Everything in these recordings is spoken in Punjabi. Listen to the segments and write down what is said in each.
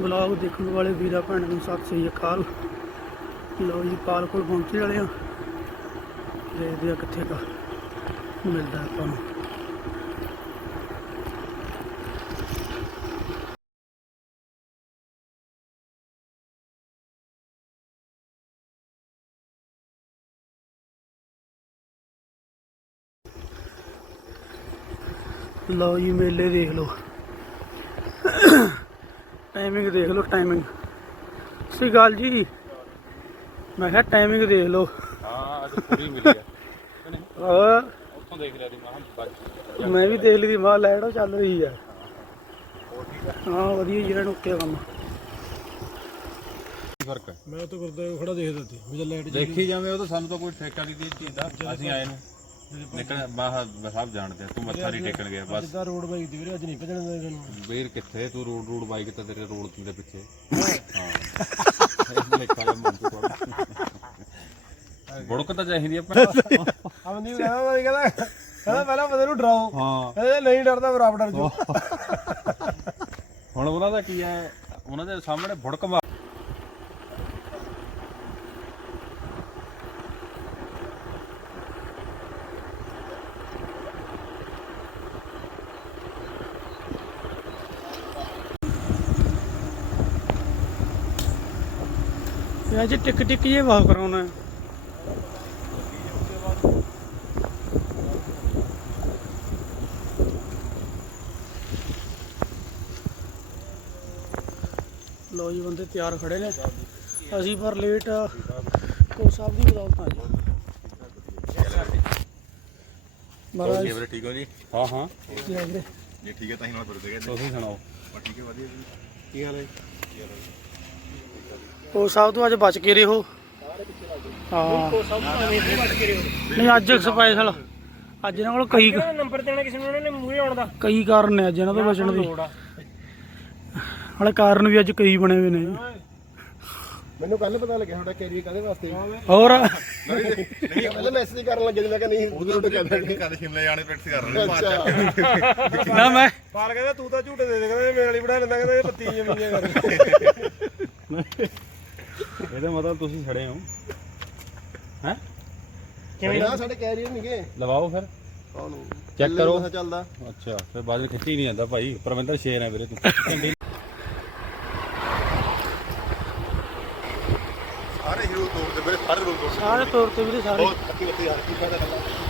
ਬਲੌਗ ਦੇਖਣ ਵਾਲੇ ਵੀਰਾਂ ਭੈਣਾਂ ਨੂੰ ਸਤਿ ਸ੍ਰੀ ਅਕਾਲ। ਲਓ ਜੀ ਪਾਲ ਕੋਲ ਪਹੁੰਚੇ ਵਾਲੇ ਆ। ਦੇਖਦੇ ਆ ਕਿੱਥੇ ਕਾ ਮਿਲਦਾ ਆਪਾਂ ਨੂੰ। ਲਓ ਜੀ, ਮੇਲੇ ਦੇਖ ਲਓ। ਟਾਈਮਿੰਗ ਦੇਖ ਲਓ ਟਾਈਮਿੰਗ ਸਹੀ ਗੱਲ ਜੀ। ਮੈਂ ਕਿਹਾ ਟਾਈਮਿੰਗ ਦੇਖ ਲਓ। ਹਾਂ ਅੱਜ ਪੂਰੀ ਮਿਲੀ ਆ। ਉੱਥੋਂ ਦੇਖ ਲਿਆ ਦੀ ਮਾਂ ਬੱਜ ਮੈਂ ਵੀ ਦੇਖ ਲਈ ਮਾਂ ਲੈਟੋ ਚੱਲ ਰਹੀ ਆ। ਹਾਂ ਵਧੀਆ ਜਿਹੜਾ ਨੁੱਕਿਆ ਕੰਮ। ਫ਼ਰਕ ਹੈ ਮੈਂ ਤਾਂ ਕਰਦਾ ਖੜਾ ਦੇਖਦਾ ਸੀ ਵੀ ਲਾਈਟ ਦੇਖੀ ਜਾਵੇਂ ਉਹ ਤਾਂ ਸਾਨੂੰ ਤਾਂ ਕੋਈ ਠੇਕਾ ਨਹੀਂ ਦੀ ਚੀਜ਼ ਦਾ ਅਸੀਂ ਆਏ ਨੂੰ। ਨਿਕਲ ਬਾਹਰ ਸਭ ਜਾਣਦੇ ਆ ਤੂੰ ਮੱਥਾ ਨਹੀਂ ਟੇਕਣ ਗਿਆ ਬਸ। ਜਿੱਦਾਂ ਰੋਡ ਬਾਈਕ ਦੀ ਵੀਰੇ ਅੱਜ ਨਹੀਂ ਭਜਣ ਦਿੰਦੇ ਤੈਨੂੰ। ਵੀਰ ਕਿੱਥੇ? ਤੂੰ ਰੋਡ ਰੋਡ ਬਾਈਕ ਤੇ ਤੇਰੇ ਰੋਡ ਦੇ ਪਿੱਛੇ? ਹਾਂ। ਲੇਖਾ ਦਾ ਮਨ ਤੋਂ ਬੜਕ ਤਾਂ ਚਾਹੀਦੀ ਆ ਪਰ। ਆਮਦੀ ਕਹਿੰਦਾ ਮੈਂ ਕਹਿੰਦਾ ਕਹਿੰਦਾ ਪਹਿਲਾਂ ਬੰਦੇ ਨੂੰ ਡਰਾਓ। ਹਾਂ। ਕਹਿੰਦਾ ਨਹੀਂ ਡਰਦਾ ਫਿਰ ਆਪ ਡਰ ਜਾਓ। ਹੁਣ ਉਹਨਾਂ ਦਾ ਕੀ ਹੈ? ਉਹਨਾਂ ਦੇ ਸਾਹਮਣੇ ਭੜਕ ਮਾਰ ਅੱਜ ਟਿਕ ਟਿਕ ਜੇ ਵਾਹ ਕਰਾਉਣਾ। ਹੈ। ਲੋ ਜੀ ਬੰਦੇ ਤਿਆਰ ਖੜੇ ਨੇ। ਅਸੀਂ ਪਰ ਲੇਟ ਕੋ ਸਾਹਿਬ ਦੀ ਬਦੌਲਤ ਆ ਜੀ। ਮਹਾਰਾਜ। ਵੀਰੇ ਠੀਕ ਹੋ ਜੀ? ਹਾਂ ਹਾਂ। ਜੀ ਵੀਰੇ। ਜੇ ਠੀਕ ਹੈ ਤਾਂ ਹੀ ਨਾਲ ਫਿਰਦੇ ਗਏ ਤੁਸੀਂ ਸੁਣਾਓ। ਠੀਕ ਹੈ ਵਧੀਆ ਜੀ। ਕੀ ਹਾਲ ਹੈ? ਕੋ ਸਾਹਿਬ ਤੋਂ ਅੱਜ ਬਚ ਕੇ ਰਹੋ। ਹਾਂ। ਨਹੀਂ ਅੱਜ ਸਪੈਸ਼ਲ ਅੱਜ ਇਹਨਾਂ ਕੋਲ ਕਈ ਨੰਬਰ ਦੇਣਾ ਕਿਸੇ ਨੂੰ ਉਹਨਾਂ ਨੇ ਮੂਹਰੇ ਆਉਣ ਦਾ। ਕਈ ਕਾਰਨ ਨੇ ਅੱਜ ਇਹਨਾਂ ਤੋਂ ਬਚਣ ਦੇ। ਹਾਲੇ ਕਾਰਨ ਵੀ ਅੱਜ ਕਈ ਬਣੇ ਹੋਏ ਨੇ। ਮੈਨੂੰ ਕੱਲ ਪਤਾ ਲੱਗਿਆ ਤੁਹਾਡਾ ਕੈਰੀਅਰ ਕਾਦੇ ਵਾਸਤੇ। ਹੋਰ? ਨਹੀਂ ਪਹਿਲਾਂ ਮੈਸੇਜ ਕਰਨ ਲੱਗੇ ਮੈਂ ਕਿਹਾ ਨਹੀਂ ਉਧਰ ਤੋਂ ਕਹਿੰਦੇ ਕੱਲ ਸ਼ਿਮਲੇ ਜਾਣੇ ਪ੍ਰੈਕਟਿਸ ਕਰ ਰਹੇ ਨੇ ਨਾ ਮੈਂ ਪਾਲ ਕਹਿੰਦਾ ਤੂੰ ਤਾਂ ਝੂਟੇ ਦੇ ਦੇ ਕਹਿੰਦਾ ਮੇਰੇ ਵਾਲੀ ਬਣਾ ਲੈਂਦਾ ਕਹਿੰਦਾ ਇਹ ਪੱਤੀ ਜਮੀਆਂ ਕਰ ਇਹਦਾ ਮਤਲਬ ਤੁਸੀਂ ਖੜੇ ਹੋ। ਹੈ? ਕਿਵੇਂ ਨਾ ਸਾਡੇ ਕੈਰੀਅਰ ਨਹੀਂ ਗਏ ਲਵਾਓ ਫਿਰ। ਕੌਣ ਚੈੱਕ ਕਰੋ। ਚੱਲਦਾ। ਅੱਛਾ ਫਿਰ ਬਾਅਦ ਵਿੱਚ ਖਿੱਚੀ ਨਹੀਂ ਜਾਂਦਾ ਭਾਈ। ਪਰਵਿੰਦਰ ਸ਼ੇਰ ਹੈ ਵੀਰੇ ਤੂੰ। ਸਾਰੇ ਹੀਰੋ ਤੋੜਦੇ ਵੀਰੇ ਸਾਰੇ ਰੋਲ ਤੋੜਦੇ ਸਾਰੇ ਤੌਰ ਤੇ ਵੀਰੇ ਸਾਰੇ। ਬਹੁਤ ਅੱਤੀ ਅੱਤੀ ਯਾਰ ਕੀ ਫਾਇਦਾ ਕਰਨਾ?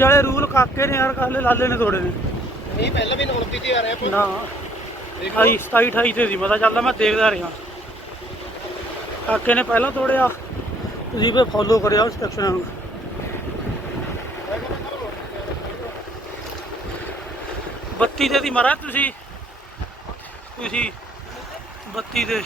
ਅੱਜ ਵਾਲੇ ਰੂਲ ਕਾਕੇ ਨੇ ਯਾਰ ਕਾਲੇ ਲਾਲੇ ਨੇ ਤੋੜੇ ਨੇ ਨਹੀਂ ਪਹਿਲਾਂ ਵੀ 29 ਤੇ ਆ ਰਿਹਾ ਨਾ। 28 27 28 ਤੇ ਸੀ ਪਤਾ ਚੱਲਦਾ ਮੈਂ ਦੇਖਦਾ ਰਿਹਾ। ਕਾਕੇ ਨੇ ਪਹਿਲਾਂ ਤੋੜਿਆ। ਤੁਸੀਂ ਵੀ ਫੋਲੋ ਕਰਿਆ ਇੰਸਟਰਕਸ਼ਨਾਂ ਨੂੰ ਬੱਤੀ ਤੇ ਦੀ ਮਰਾ ਤੁਸੀਂ? ਤੁਸੀਂ ਬੱਤੀ ਦੇ।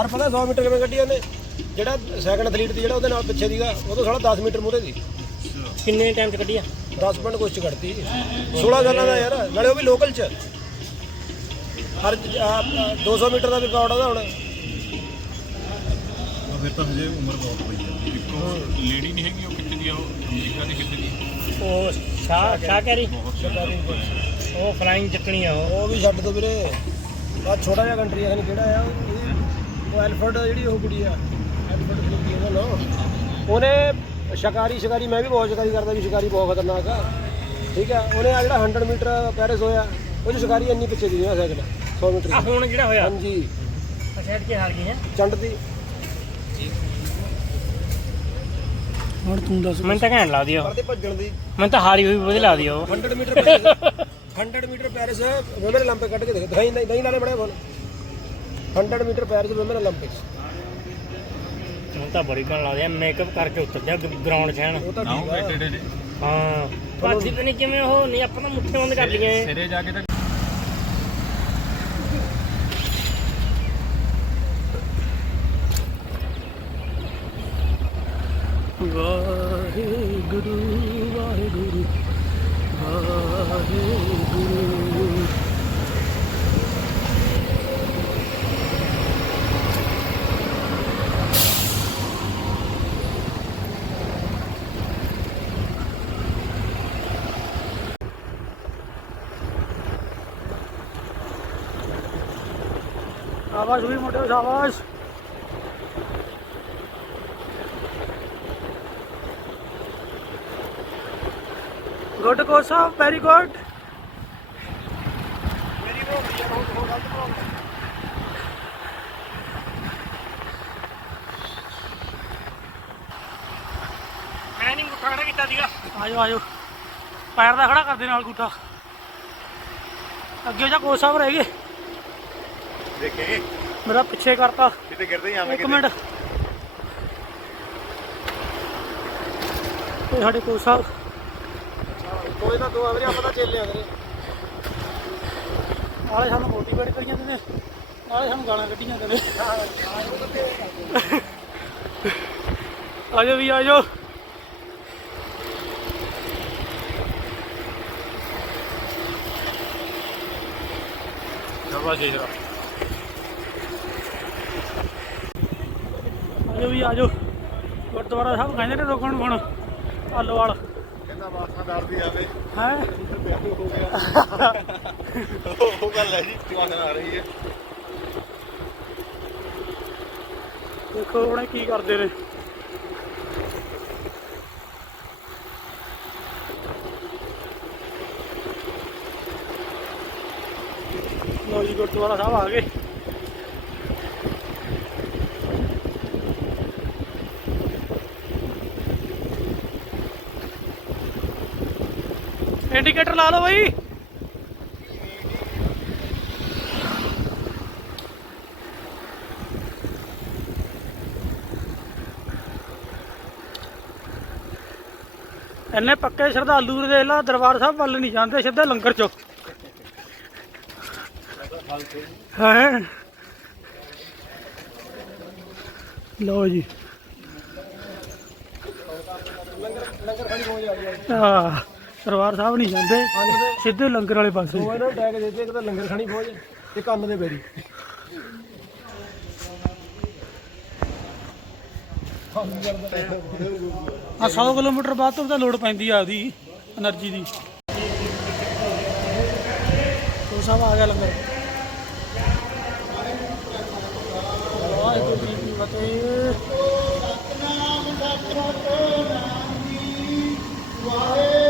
ਪਰ ਪਤਾ 100 ਮੀਟਰ ਕਿਵੇਂ ਕੱਢੀ ਉਹਨੇ? ਜਿਹੜਾ ਸੈਕੰਡ ਐਥਲੀਟ ਦੀ ਜਿਹੜਾ ਉਹਦੇ ਨਾਲ ਪਿੱਛੇ ਦੀਗਾ ਉਹ ਤੋਂ ਸਾਲਾ 10 ਮੀਟਰ ਮੂਰੇ ਦੀ ਕਿੰਨੇ ਟਾਈਮ ਚ ਕੱਢੀ ਆ? 10 ਮਿੰਟ ਕੁਛ ਚ ਕੱਢਤੀ। 16 ਸਾਲਾਂ ਦਾ ਯਾਰ ਨਾਲੇ ਉਹ ਵੀ ਲੋਕਲ ਚ। ਹਰ ਆਹ, 200 ਮੀਟਰ ਦਾ ਵੀ ਰਿਕਾਰਡ ਉਹਦਾ ਹੁਣ। ਫਿਰ ਤਾਂ ਹਜੇ ਉਮਰ ਬਹੁਤ ਪਈ ਹੈ ਇੱਕੋ ਲੇਡੀ ਨਹੀਂ ਹੈਗੀ ਉਹ ਕਿੱਥੇ ਦੀ ਆ ਉਹ ਅਮਰੀਕਾ ਦੀ ਕਿੱਥੇ ਦੀ? ਉਹ ਸ਼ਾਹ ਸ਼ਾਹ ਕੈਰੀ? ਉਹ ਫਲਾਈਂਗ ਚੱਕਣੀ ਆ ਉਹ। ਉਹ ਵੀ ਛੱਡ ਦੋ ਵੀਰੇ। ਆ ਛੋਟਾ ਜਿਹਾ ਕੰਟਰੀ ਆ ਕਿਹੜਾ ਆ ਉਹਦੀ- ਉਹ ਐਲਫਰਡ ਜਿਹੜੀ ਉਹ ਕੁੜੀ ਆ। ਐਲਫਰਡ ਕੁੜੀ ਉਹਦਾ ਨਾਮ ਉਹਨੇ ਸ਼ਿਕਾਰੀ ਸ਼ਿਕਾਰੀ ਮੈਂ ਵੀ ਬਹੁਤ ਸ਼ਿਕਾਰੀ ਕਰਦਾ ਵੀ ਸ਼ਿਕਾਰੀ ਬਹੁਤ ਖਤਰਨਾਕ ਆ। ਠੀਕ ਆ? ਉਹਨੇ ਆ ਜਿਹੜਾ 100 ਮੀਟਰ ਪੈਰਿਸ ਹੋਇਆ ਉਹ ਸ਼ਿਕਾਰੀ ਇੰਨੀ ਪਿੱਛੇ ਗਈ ਨਾ ਸਾਈਕਲ 100 ਮੀਟਰ ਆ ਹੁਣ ਜਿਹੜਾ ਹੋਇਆ? ਹਾਂਜੀ। ਅਸੈਟ ਕੇ ਹਾਰ ਗਈ ਹੈ। ਚੰਡ ਦੀ। ਹੁਣ ਤੂੰ ਦੱਸ। ਮੈਨੂੰ ਤਾਂ ਘੈਂਟ ਲੱਗਦੀ ਆ। ਤੇ ਭੱਜਣ ਦੀ। ਮੈਨੂੰ ਤਾਂ ਹਾਰੀ ਹੋਈ ਵਧੀਆ ਲੱਗਦੀ ਆ ਉਹ। 100 ਮੀਟਰ ਪੈਰਿਸ 100 ਮੀਟਰ ਪੈਰਿਸ ਉਹਨੇ ਲੰਬੇ ਕੱਢ ਕੇ ਦੇਖ ਦਹੀਂ ਦਹੀਂ ਨਾਲੇ ਬੜਾ ਬੋਲ 100 ਮੀਟਰ ਪੈਰਿਸ ਔਰ 올림픽ਸ ਹੁਣ ਤਾਂ ਬੜੀ ਘਣ ਲੱਗਦੀ ਆ ਮੇਕਅਪ ਕਰਕੇ ਉਤਰ ਜਾ ਗਰਾਊਂਡ 'ਚ ਐਨ ਉਹ ਤਾਂ ਨਹੀਂ ਕਿਵੇਂ ਉਹ ਨਹੀਂ ਆਪਾਂ ਤਾਂ ਮੁੱਠੇ ਬੰਦ ਕਰ ਲਈਆਂ ਸਿਰੇ ਜਾ ਕੇ ਵਾਹਿਗੁਰੂ ਵਾਹਿਗੁਰੂ ਵਾਹਿਗੁਰੂ। ਸ਼ਾਬਾਸ਼ ਵੀ ਮੋਟੇ ਸ਼ਾਬਾਸ਼। ਗੁੱਡ ਕੋਚ ਸਾਹਿਬ ਵੈਰੀ ਗੁੱਡ ਮੈਂ ਨਹੀਂ ਖੜਾ ਕੀਤਾ ਸੀਗਾ। ਆਜੋ ਆਜੋ ਪੈਰ ਦਾ ਖੜਾ ਕਰਦੇ ਨਾਲ ਗੁੱਟਾ ਅੱਗੇ ਜਾ ਕੋਚ ਸਾਹਿਬ ਰਹਿ ਗਏ। ਦੇਖੇ? ਮੇਰਾ ਪਿੱਛੇ ਕਰਤਾ। ਕਿਤੇ ਗਿਰਦੇ ਜਾਵੇਂ ਇੱਕ ਮਿੰਟ। ਇਹ ਸਾਡੇ ਕੋਚ ਸਾਹਿਬ। ਕੋਈ ਨਾ ਦੋ ਵੀਰੇ ਆਪਾਂ ਤਾਂ ਚੇਲੇ ਆ ਵੀਰੇ। ਨਾਲੇ ਸਾਨੂੰ ਮੋਟੀਵੇਟ ਕਰੀ ਜਾਂਦੇ ਨੇ। ਨਾਲੇ ਸਾਨੂੰ ਗਾਲਾਂ ਕੱਢੀ ਜਾਂਦੇ ਨੇ। ਆਜੋ ਵੀ ਆਜੋ। ਸ਼ਾਬਾਸ਼ ਜੀ ਜਰਾ ਆਜੋ ਵੀ ਆਜੋ। ਗੁਰਦੁਆਰਾ ਸਾਹਿਬ ਕਹਿੰਦੇ ਨੇ ਰੋਕਣ ਨੂੰ ਹੁਣ। ਆਲੋਵਾਲ ਕਹਿੰਦਾ ਵਾਸਾ ਡਰਦੀ ਆਵੇ। ਹੈ? ਹੋ ਗਿਆ ਉਹ ਗੱਲ ਹੈ ਜੀ ਤੁਹਾਨੂੰ ਆ ਰਹੀ ਹੈ। ਦੇਖੋ ਇਹ ਕੀ ਕਰਦੇ ਨੇ। ਲੋ ਜੀ ਗੁਰਦੁਆਰਾ ਸਾਹਿਬ ਆ ਗਏ। ਇੰਡੀਕੇਟਰ ਲਾ ਲਓ ਬਈ। ਇੰਨੇ ਪੱਕੇ ਸ਼ਰਧਾਲੂ ਦੇ ਲਾ, ਦਰਬਾਰ ਸਾਹਿਬ ਵੱਲ ਨਹੀਂ ਜਾਂਦੇ, ਸਿੱਧੇ ਲੰਗਰ ਚੋਂ। ਹੈ? ਲੋ ਜੀ। ਆ ਸਰਵਾਰ ਸਾਹਿਬ ਨਹੀਂ ਜਾਂਦੇ। ਸਿੱਧੇ ਲੰਗਰ ਵਾਲੇ ਪਾਸੇ। ਉਹ ਇਹਨਾਂ ਟੈਗ ਦੇ ਦੇ ਇੱਕ ਤਾਂ ਲੰਗਰ ਖਾਣੀ ਪਹੁੰਚ ਤੇ ਕੰਮ ਦੇ ਬੈਰੀ ਆ 100 ਕਿਲੋਮੀਟਰ ਬਾਅਦ ਤੋਂ ਤਾਂ ਲੋੜ ਪੈਂਦੀ ਆ ਉਹਦੀ એનર્ਜੀ ਦੀ। ਤੋ ਸਭ ਆ ਗਿਆ ਲੰਗਰ। ਵਾਹਿਗੁਰੂ ਜੀ ਕੀ ਫਤਿਹ। ਵਾਹਿਗੁਰੂ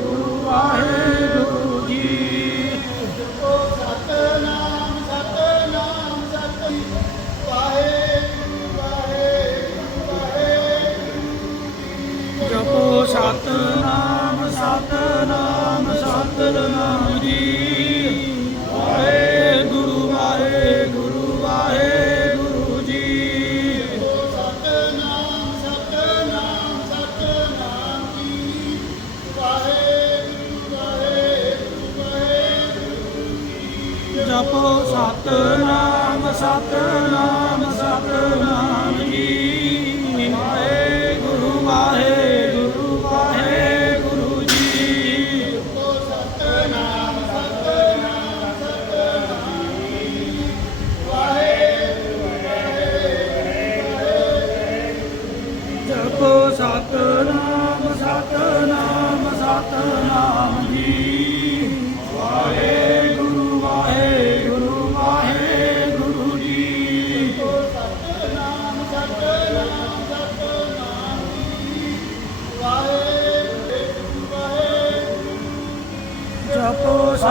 ਸਤਨਾਮ ਸਤਨਾਮ ਸਤਨਾਮ ਜੀ। ਮਾਏ ਗੁਰੂ ਆ ਗੁਰੂ ਵਾਹਿਗੁਰੂ ਗੁਰੂ ਜੀ। ਜਪੋ ਸਤਨਾਮ ਸਤਨਾਮ ਸਤਨਾਮ ਜੀ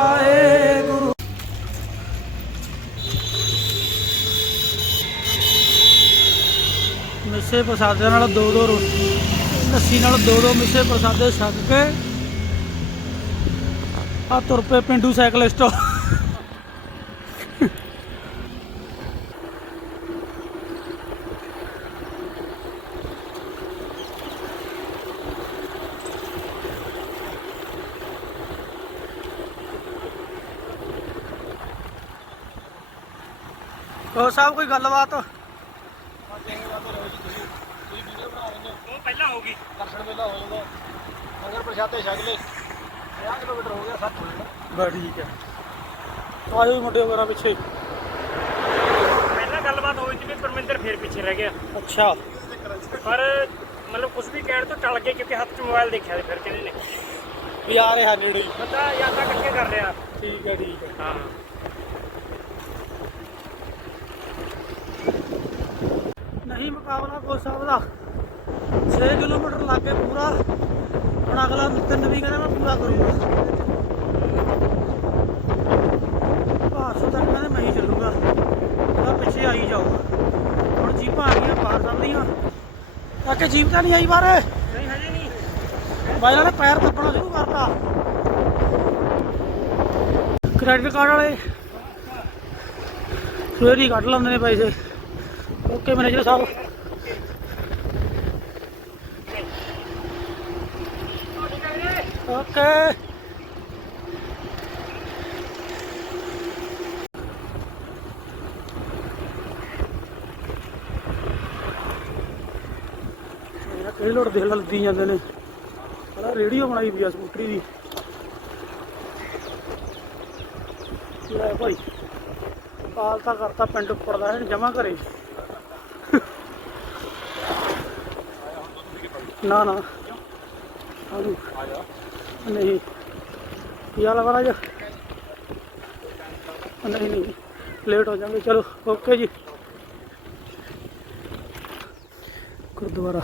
ਵਾਹਿਗੁਰੂ। ਮਿੱਸੇ ਪ੍ਰਸਾਦੇ ਨਾਲ ਦੋ ਦੋ ਰੋਟੀ, ਲੱਸੀ ਨਾਲ ਦੋ ਦੋ ਮਿੱਸੇ ਪ੍ਰਸਾਦੇ ਛਕ ਕੇ ਆ ਤੁਰ ਪਏ ਪਿੰਡੂ ਸਾਈਕਲਿਸਟ। ਉਹ ਸਾਹਿਬ ਕੋਈ ਗੱਲਬਾਤ? ਉਹ ਪਹਿਲਾਂ ਹੋ ਗਈ। ਦਰਸ਼ਨ ਵੇਲਾ ਹੋ ਜਾਂਦਾ। ਲੰਗਰ ਪ੍ਰਸ਼ਾਦੇ ਛਕ ਲੈ 50 ਕਿਲੋਮੀਟਰ ਹੋ ਗਿਆ 60 ਹੋ ਗਿਆ। ਠੀਕ ਹੈ। ਆਜੋ ਜੀ ਮੁੰਡੇ ਵਗੈਰਾ ਪਿੱਛੇ। ਪਹਿਲਾਂ ਗੱਲਬਾਤ ਹੋਈ ਸੀ ਵੀ ਪਰਮਿੰਦਰ ਫੇਰ ਪਿੱਛੇ ਰਹਿ ਗਿਆ। ਅੱਛਾ। ਪਰ ਮਤਲਬ ਕੁਝ ਵੀ ਕਹਿਣ ਤੋਂ ਟਲ ਗਏ ਕਿਉਂਕਿ ਹੱਥ 'ਚ ਮੋਬਾਈਲ ਦੇਖਿਆ ਸੀ ਫਿਰ ਕਹਿੰਦੇ ਨੇ। ਵੀ ਆ ਰਿਹਾ ਨੇੜੇ ਹੀ। ਪਤਾ ਯਾਦਾਂ ਇਕੱਠੇ ਕਰ ਰਿਹਾ। ਠੀਕ ਹੈ ਠੀਕ ਹੈ। ਹਾਂ। ਨਹੀਂ ਮੁਕਾਬਲਾ ਕੋਈ ਸਾਹਿਬ ਦਾ। 6 ਕਿਲੋਮੀਟਰ ਲਾਗੇ ਪੂਰਾ। ਹੁਣ ਅਗਲਾ ਤਿੰਨ ਵੀ ਕਹਿੰਦਾ ਮੈਂ ਪੂਰਾ ਕਰੂੰਗਾ। ਭਾਰਸੋ ਤੱਕ ਕਹਿੰਦੇ ਮੈਂ ਹੀ ਚੱਲੂਗਾ। ਉਹਦਾ ਪਿੱਛੇ ਆਈ ਜਾਓ ਹੁਣ ਜੀਪਾਂ ਆ ਗਈਆਂ ਬਾਹਰ ਚੱਲਦੀਆਂ ਤਾਂ ਕਿ ਜੀਪ ਤਾਂ ਨਹੀਂ ਆਈ ਬਾਹਰ? ਨਹੀਂ ਹਜੇ ਨਹੀਂ। ਬਾਈਲਾਂ ਨੇ ਪੈਰ ਦੱਬਣਾ ਸ਼ੁਰੂ ਕਰਤਾ ਕ੍ਰੈਡਿਟ ਕਾਰਡ ਵਾਲੇ। ਸਵੇਰ ਹੀ ਕੱਢ ਲੈਂਦੇ ਨੇ ਪੈਸੇ। ਓਕੇ ਮੈਨੇਜਰ ਸਾਹਿਬ। ਓਕੇ। ਇਹ ਕਈ ਲੋੜ ਦੇਖ ਲੱਦੀ ਜਾਂਦੇ ਨੇ। ਪਹਿਲਾਂ ਰੇਡੀਓ ਬਣਾਈ ਵੀ ਆ ਸਕੂਟਰੀ ਦੀ। ਲੈ ਭਾਈ, ਪਾਲਤਾ ਕਰਤਾ ਪਿੰਡ ਉੱਪਰ ਦਾ, ਇਹਨੂੰ ਜਮਾ ਕਰੇ ਨਾ ਨਾ। ਆਲੂ ਨਹੀਂ। ਕੀ ਹਾਲ ਆ ਨਹੀਂ ਨਹੀਂ। ਲੇਟ ਹੋ ਜਾਵਾਂਗੇ। ਚਲੋ ਓਕੇ ਜੀ। ਗੁਰਦੁਆਰਾ।